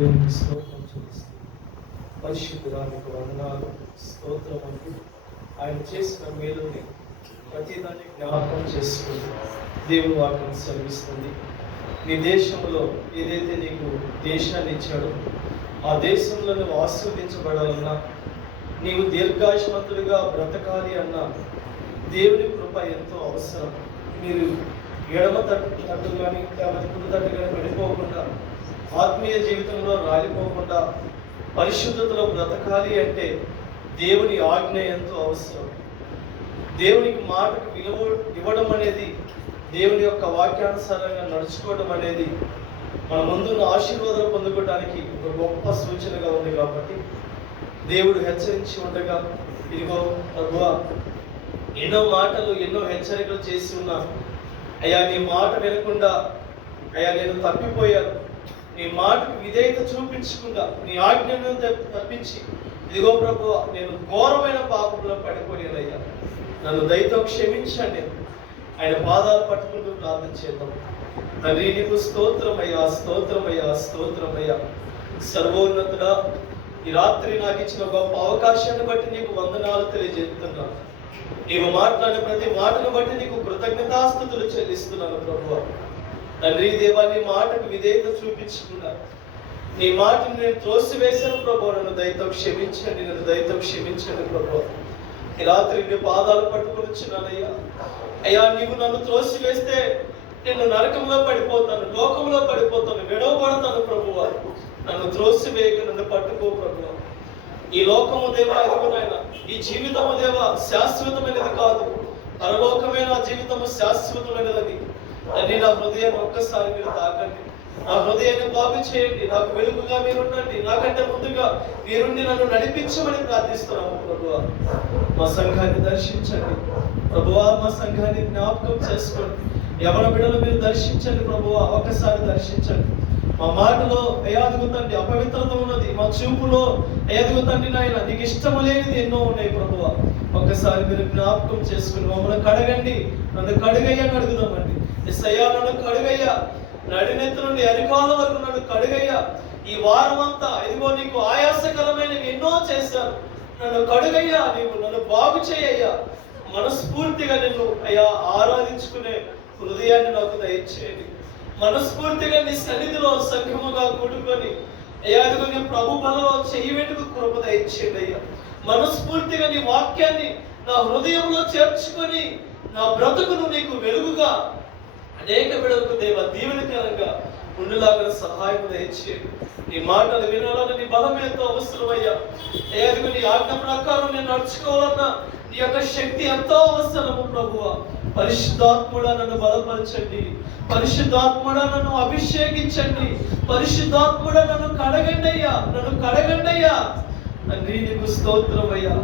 దేవునికి స్తోత్రం చెల్లిస్తూ పరిశుద్ధురానికి వందనాలు స్తోత్రం అంటూ ఆయన చేసిన మేలుని ప్రతిదాన్ని జ్ఞాపకం చేసుకుంటూ దేవుని వాక్యం సెలవిస్తుంది. నీ దేశంలో ఏదైతే నీకు దేశాన్ని ఇచ్చాడో ఆ దేశంలో నువ్వు ఆశీర్వదించబడాలన్నా, నీవు దీర్ఘాయుష్మంతుడిగా బ్రతకాలి అన్నా దేవుని కృప ఎంతో అవసరం. మీరు ఎడమ తట్టు కానీ లేకపోతే కుడి తట్టు కానీ వెళ్ళిపోకుండా, ఆత్మీయ జీవితంలో రాలిపోకుండా పరిశుద్ధతలో బ్రతకాలి అంటే దేవుని ఆజ్ఞ ఎంతో అవసరం. దేవునికి మాటకు విలువ ఇవ్వడం అనేది, దేవుని యొక్క వాక్యానుసారంగా నడుచుకోవడం అనేది మన ముందున్న ఆశీర్వాదాలు పొందుకోవడానికి ఒక గొప్ప సూచనగా ఉంది. కాబట్టి దేవుడు హెచ్చరించి ఉండగా, ఇదిగో ప్రభువా, ఎన్నో మాటలు ఎన్నో హెచ్చరికలు చేసి ఉన్నా, అయ్యా నీ మాట వినకుండా అయ్యా నేను తప్పిపోయాను, నీ మాటకు విధేయత చూపించకుండా నీ ఆజ్ఞను తప్పించి ఇదిగో ప్రభువా నేను ఘోరమైన పాపంలో పడిపోయానయ్యా, నన్ను దయతో క్షమించండి. ఆయన పాదాలు పట్టుకుంటూ ప్రార్థన చేద్దాం. తండ్రి నీకు స్తోత్రమయ్యా, స్తోత్రమయ్యా, స్తోత్రమయ్యా. సర్వోన్నతుడా, ఈ రాత్రి నాకు ఇచ్చిన గొప్ప అవకాశాన్ని బట్టి నీకు వందనాలు తెలియజేస్తున్నాను. నీవు మాట్లాడిన ప్రతి మాటను బట్టి నీకు కృతజ్ఞతాస్తుతులు చెల్లిస్తున్నాను ప్రభువా. తండ్రి దేవా, నీ మాటకు విధేయత చూపించకుండా నీ మాటను నేను త్రోసివేశాను ప్రభువా, నన్ను దయతో క్షమించండి, నన్ను దయతో క్షమించండి ప్రభువా. ఈ రాత్రి నీ పాదాలు పట్టుకుని వచ్చినానయ్యా. అయ్యా నీవు నన్ను త్రోసివేస్తే నేను నరకంలో పడిపోతాను, లోకంలో పడిపోతాను, విడవబడతాను ప్రభువా. నన్ను త్రోసివేయక నన్ను పట్టుకో ప్రభువా. ఈ లోకము దేవా ఎదుగునైనా, ఈ జీవితము దేవా శాశ్వతమైనది కాదు, పరలోకమైన జీవితము శాశ్వతమైనదని. అని నా హృదయాన్ని ఒక్కసారి మీరు తాకండి, నా హృదయాన్ని బాగు చేయండి, నాకు వెలుగుగా మీరు ఉండండి, నాకంటే ముందుగా మీరుండి నన్ను నడిపించమని ప్రార్థిస్తున్నాము ప్రభువా. మా సంఘాన్ని దర్శించండి ప్రభువా, మా సంఘాన్ని జ్ఞాపకం చేసుకోండి. యవన బిడ్డలు మీరు దర్శించండి ప్రభువా, ఒక్కసారి దర్శించండి. మా మాటలో అయాదుగుతండి అపవిత్రత ఉన్నది, మా చూపులో అయాదుగుతండి నాయన నీకు ఇష్టము లేనిది ఎన్నో ఉన్నాయి ప్రభువా. ఒక్కసారి మీరు జ్ఞాపకం చేసుకుని మమ్మల్ని కడగండి, నన్ను కడుగయ్యని అడుగుదామండి. ఎస్సయ్యా నన్ను కడుగయ్యా, నడినెత్తి నుండి అరికాల వరకు నన్ను కడుగయ్యా. ఈ వారం అంతా ఇదిగో నీకు ఆయాసకరమైనవి ఎన్నో చేశాను, నన్ను కడుగయ్యా, నీవు నన్ను బాగు చేయయ్యా. మనస్ఫూర్తిగా నిన్ను అయ్యా ఆరాధించుకునే హృదయాన్ని నాకు దయచేయండి. మనస్ఫూర్తిగా నీ సన్నిధిలో సంఘముగా కూడుకొని అయ్యా నీ ప్రభు బలలో చెయ్యి వెనుక కృప దయచేయండి అయ్యా. మనస్ఫూర్తిగా నీ వాక్యాన్ని నా హృదయంలో చేర్చుకొని నా బ్రతుకును నీకు వెలుగుగా అనేక బిడ్డలకు దేవ దీవెనకరంగా ఉండులాగా సహాయం దయచేయండి. నీ మాటలు వినాలని నీ బలం ఎంతో అవసరమయ్యా. ఏదిగో నీ ఆజ్ఞ ప్రకారం నేను నడుచుకోవాలన్నా నీ యొక్క శక్తి ఎంతో అవసరము ప్రభువా. పరిశుద్ధాత్ముడా నన్ను బలపరచండి, పరిశుద్ధాత్ముడా నన్ను అభిషేకించండి, పరిశుద్ధాత్ముడా నన్ను కడగండి అయ్యా, నన్ను కడగండి అయ్యా. తండ్రి నీకు స్తోత్రమయ్యా.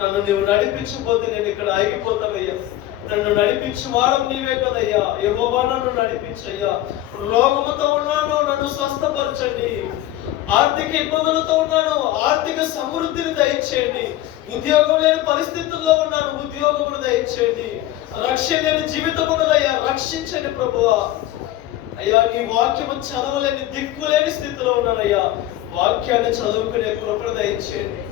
నన్ను నీవు నడిపించకపోతే నేను ఇక్కడ ఆగిపోతానయ్యా. నన్ను నడిపించు వారం నీవే కదయ్యా. యెహోవా నన్ను నడిపించయ్యా. రోగముతో ఉన్నాను, నన్ను స్వస్థపరచండి. ఆర్థిక ఇబ్బందులతో ఉన్నాను, ఆర్థిక సమృద్ధిని దయచేయండి. ఉద్యోగం లేని పరిస్థితుల్లో ఉన్నాను, ఉద్యోగమును దయచేయండి. రక్షణ లేని జీవితం ఉన్నదయ్యా, రక్షించండి ప్రభువా. అయ్యా నీ వాక్యము చదవలేని దిక్కులేని స్థితిలో ఉన్నానయ్యా. వాక్యాన్ని చదువుకునే కృపను దయచేయండి.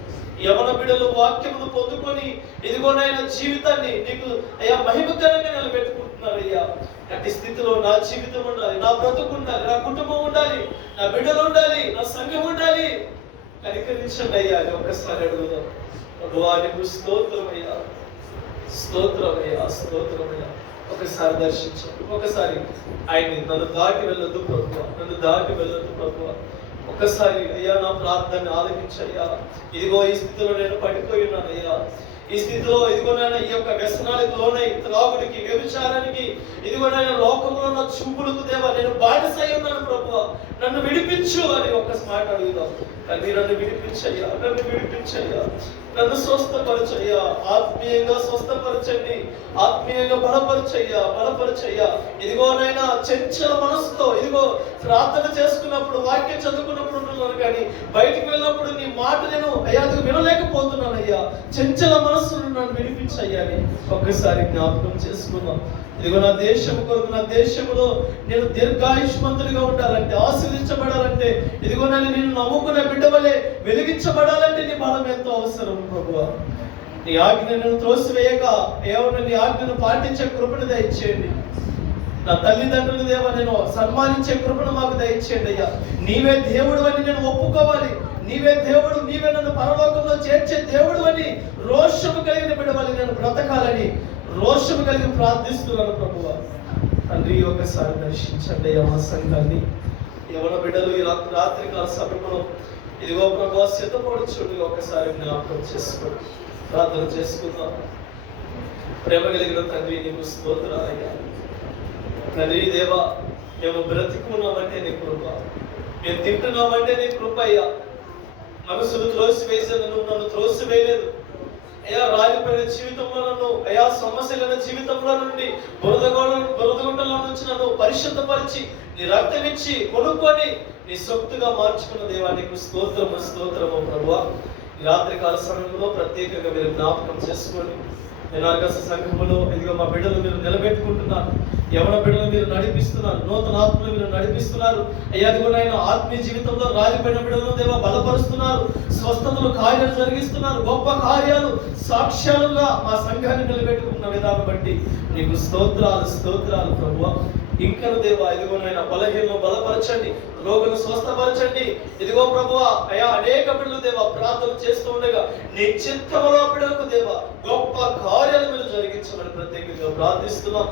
యవన బిడ్డలు వాక్యమును పొందుకొని ఇదిగోనైనా జీవితాన్ని నీకు అయ్యా మహిమకరంగా నిలబెట్టుకుంటున్నారయ్యా. అట్టి స్థితిలో నా జీవితం ఉండాలి, నా బ్రతుకు ఉండాలి, నా కుటుంబం ఉండాలి, నా బిడ్డలు ఉండాలి, నా సంఘం ఉండాలి. కనికరించండి అయ్యా అని ఒక్కసారి అడుగుదాం. ప్రభువా నీకు స్తోత్రమయ్యా, స్తోత్రమయ్యా, స్తోత్రమయ్యా. ఒకసారి దర్శించండి, ఒకసారి ఆయన్ని నన్ను దాటి వెళ్ళొద్దు ప్రభువా, నన్ను దాటి వెళ్ళొద్దు ప్రభువా. ఒక్కసారి అయ్యా నా ప్రార్థన ఆలకించయ్యా. ఇదిగో ఈ స్థితిలో నేను పడిపోయి ఉన్నానయ్యా. ఈ స్థితిలో ఇదిగోనైనా ఈ యొక్క వ్యసనాలకు లోనై త్రాగుడికి, వ్యభిచారానికి, ఇదిగోనైనా లోకంలో ఉన్న చూపులకు దేవా నేను బానిసై ఉన్నాను ప్రభువా, నన్ను విడిపించు అని ఒక్క మాట అడుగుదాం. కానీ నన్ను విడిపించయ్యా, నన్ను విడిపించయ్యా, నన్ను స్వస్థపరచయ్యా. ఆత్మీయంగా స్వస్థపరచండి, ఆత్మీయంగా బలపరచయ్యా, బలపరచయ్యా. ఇదిగోనైనా చంచల మనసుతో ఇదిగో ప్రార్థన చేసుకున్నప్పుడు, వాక్యం చదువుకున్నప్పుడు కానీ బయటికి వెళ్ళినప్పుడు నీ మాట నేను అయ్యా అది వినలేకపోతున్నాను అయ్యా, చంచల మనస్సును నన్ను వినిపించయ్యా అని ఒక్కసారి జ్ఞాపకం చేసుకుందాం. ఇదిగో నా దేశం కొరకు, నా దేశంలో నేను దీర్ఘాయుష్మంతుడిగా ఉండాలంటే, ఆశీర్వించబడాలంటే, ఇదిగో నన్ను నేను నమ్ముకున్న బిడ్డవలే వెలిగించబడాలంటే నీ బలం ఎంతో అవసరం ప్రభువా. నీ ఆజ్ఞను త్రోసివేయక ఏమన్నా నీ ఆజ్ఞను పాటించే కృపను దయచేయండి. నా తల్లిదండ్రులు దేవా నేను సన్మానించే కృపను మాకు దయచేయండి అయ్యా. నీవే దేవుడు అని నేను ఒప్పుకోవాలి, నీవే దేవుడు, నీవే నన్ను పరలోకంలో చేర్చే దేవుడు అని రోషము కలిగిన బిడ్డవని నేను బ్రతకాలని రోషము కలిగి ప్రార్థిస్తున్నాను ప్రభువా. తండ్రి ఒకసారి దర్శించండి అయ్యా మా సంఘాన్ని. యవన బిడ్డలు ఈ రాత్రికాల సమయంలో ఇదిగో ప్రభువా సిద్ధపడుచుండి ఒకసారి జ్ఞాపకం చేసుకోండి, ప్రార్థన చేసుకుందాం. ప్రేమ కలిగిన తండ్రి నీకు స్తోత్రాలయ్యా. తండ్రి దేవా, మేము బ్రతికున్నామంటే నీ కృప, మేము తింటున్నామంటే నీ కృప అయ్యా. మనసును త్రోసివేసిన నువ్వు నన్ను త్రోసివేయలేదు అయ్యా. రాలిపోయిన జీవితంలో నన్ను అయ్యా, సమస్యలైన జీవితంలో నుండి బురదగుంటలో నుంచి నన్ను పరిశుద్ధపరిచి నీ రక్తం ఇచ్చి కొనుక్కొని నీ సొత్తుగా మార్చుకున్న దేవా నీకు స్తోత్రము స్తోత్రము ప్రభువా. ఈ రాత్రికాల సమయంలో ప్రత్యేకంగా మీరు జ్ఞాపకం చేసుకోండి. ఎనార్గస సంఘములో ఇదిగో మా బిడ్డలు మీరు నిలబెట్టుకుంటున్నారు, యవన బిడ్డలు మీరు నడిపిస్తున్నారు, నూతన ఆత్మలు మీరు నడిపిస్తున్నారు అయ్యా. అదిగోనైనా ఆత్మీయ జీవితంలో రాలిపోయిన బిడ్డలను దేవా బలపరుస్తున్నారు, స్వస్థతలు కార్యాలు జరిగిస్తున్నారు, గొప్ప కార్యాలు సాక్ష్యాలుగా మా సంఘాన్ని నిలబెట్టుకున్న విధానం బట్టి నీకు స్తోత్రాలు స్తోత్రాలు ప్రభువా. ఇంకను దేవా ఇదిగోనైనా బలహీనను బలపరచండి, రోగులను స్వస్థపరచండి. ఇదిగో ప్రభువా అయా అనేక బిడ్డలు దేవా ప్రార్థన చేస్తూ ఉండగా నీ చిత్తములో బిడ్డలకు దేవా గొప్ప కార్యాలు మీరు జరిగించమని ప్రత్యేకంగా ప్రార్థిస్తున్నాం.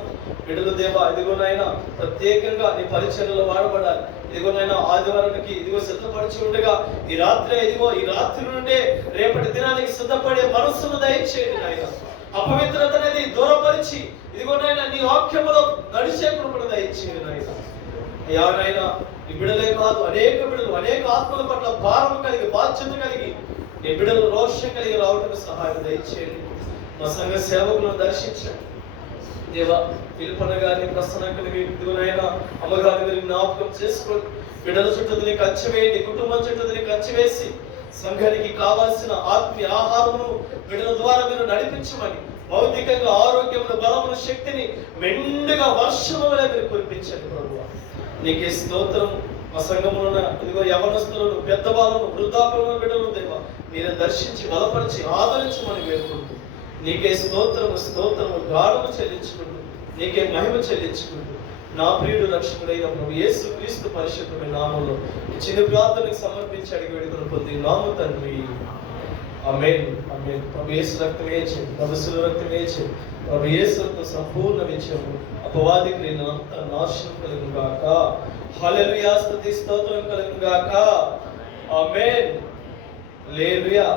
బిడ్డలు దేవా ఇదిగోనైనా ప్రత్యేకంగా నీ పరిచర్యలో వాడబడాలి. ఇదిగోనైనా ఆదివారానికి ఇదిగో సిద్ధపరిచి ఉండగా ఈ రాత్రి నుండే రేపటి దినానికి సిద్ధపడే మనస్సును దయచేయండి నాయన. అపవిత్రత అనేది దూరపరిచి ఇదిగోనైనా నీ వాక్యములో నడిచే కృపను దయచేయండి నాయన. అయ్యా నాయన ఈ బిడ్డలే కాదు అనేక బిడ్డలు అనేక ఆత్మల పట్ల భారం కలిగి బాధ్యత కలిగి నీ బిడ్డలు రోషం కలిగి రావడానికి సహాయం దయచేయండి. మా సంఘ సేవకులను దర్శించండి దేవా. పిలుపన గారిని ప్రసన్న కలిగి ఇదిగోనైనా అమ్మగారిని మీరు జ్ఞాపకం చేసుకోండి. బిడ్డల చుట్టూని కంచె వేయండి, కుటుంబం చుట్టూని కంచె వేసి సంఘానికి కావాల్సిన ఆత్మీయ ఆహారమును బిడ్డల ద్వారా మీరు నడిపించమని, భౌతికంగా ఆరోగ్యమును బలమును శక్తిని మెండుగా వర్షము వలె మీరు కురిపించండి ప్రభువా. నీకే స్తోత్రం. మా సంఘములో ఇదిగో యవనస్తులను, పెద్దవాళ్ళను, వృద్ధాపులను బిడ్డలను దేవా మీరే దర్శించి బలపరిచి ఆదరించమని వేడుకుంటూ నీకే స్తోత్రము స్తోత్రము గాఢము చెల్లించుకుంటూ నీకే మహిమ చెల్లించుకుంటూ నా ప్రియుడు రక్షకుడైన ప్రభు యేసు క్రీస్తు పరిశుద్ధమైన నామములో ఈ చిన్న ప్రార్థనకు సమర్పించి అడిగి వేడుకొని పొంది నామ తండ్రి ఆమేన్ ఆమేన్. ప్రభు యేసు రక్తమే చేయి, ప్రభు శిలువ రక్తమే చేయి, ప్రభు యేసు రక్తం సంపూర్ణ విజయము అపవాది క్రియలంతా నాశనం కలుగును గాక. హల్లెలూయా. స్తుతి స్తోత్రం కలుగును గాక. ఆమేన్. హల్లెలూయా.